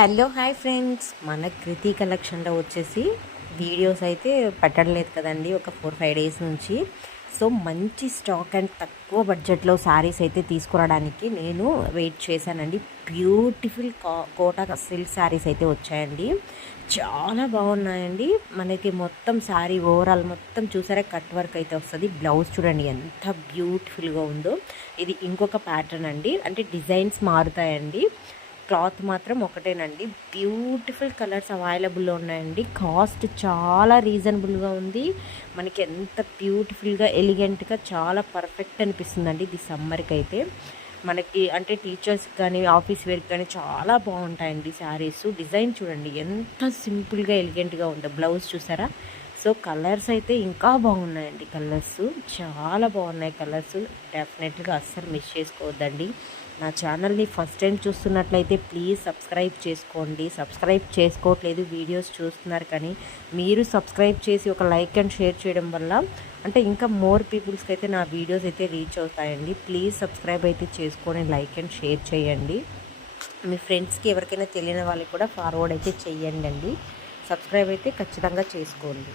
Hello hi friends, మన కృతి కలెక్షన్లో వచ్చేసి వీడియోస్ అయితే పెట్టలేదు కదండి ఒక 4-5 డేస్ నుంచి. సో మంచి స్టాక్ అండ్ తక్కువ బడ్జెట్లో శారీస్ అయితే తీసుకురావడానికి నేను వెయిట్ చేశానండి. బ్యూటిఫుల్ కోటా సిల్క్ శారీస్ అయితే వచ్చాయండి. చాలా బాగున్నాయండి. మనకి మొత్తం శారీ ఓవరాల్ మొత్తం చూసారా, కట్ వర్క్ అయితే వస్తుంది. బ్లౌజ్ చూడండి ఎంత బ్యూటిఫుల్గా ఉందో. ఇది ఇంకొక ప్యాటర్న్ అండి, అంటే డిజైన్స్ మారుతాయండి. క్లాత్ మాత్రం ఒకటేనండి. బ్యూటిఫుల్ కలర్స్ అవైలబుల్లో ఉన్నాయండి. కాస్ట్ చాలా రీజనబుల్గా ఉంది. మనకి ఎంత బ్యూటిఫుల్గా ఎలిగెంట్గా చాలా పర్ఫెక్ట్ అనిపిస్తుందండి ఇది సమ్మర్కి అయితే. మనకి అంటే టీచర్స్కి కానీ ఆఫీస్ వేర్కి కానీ చాలా బాగుంటాయండి శారీస్. డిజైన్ చూడండి ఎంత సింపుల్గా ఎలిగెంట్గా ఉందో. బ్లౌజ్ చూసారా. సో కలర్స్ అయితే ఇంకా బాగున్నాయండి. కలర్స్ చాలా బాగున్నాయి. కలర్స్ డెఫినెట్గా అస్సలు మిస్ చేసుకోవద్దండి. నా ఛానల్ని ఫస్ట్ టైం చూస్తున్నట్లయితే ప్లీజ్ సబ్స్క్రైబ్ చేసుకోండి. సబ్స్క్రైబ్ చేసుకోవట్లేదు, వీడియోస్ చూస్తున్నారు కానీ మీరు సబ్స్క్రైబ్ చేసి ఒక లైక్ అండ్ షేర్ చేయడం వల్ల అంటే ఇంకా మోర్ పీపుల్స్కి అయితే నా వీడియోస్ అయితే రీచ్ అవుతాయండి. ప్లీజ్ సబ్స్క్రైబ్ అయితే చేసుకొని లైక్ అండ్ షేర్ చేయండి. మీ ఫ్రెండ్స్కి ఎవరికైనా తెలియని వాళ్ళకి కూడా ఫార్వర్డ్ అయితే చెయ్యండి అండి. సబ్స్క్రైబ్ అయితే ఖచ్చితంగా చేసుకోండి.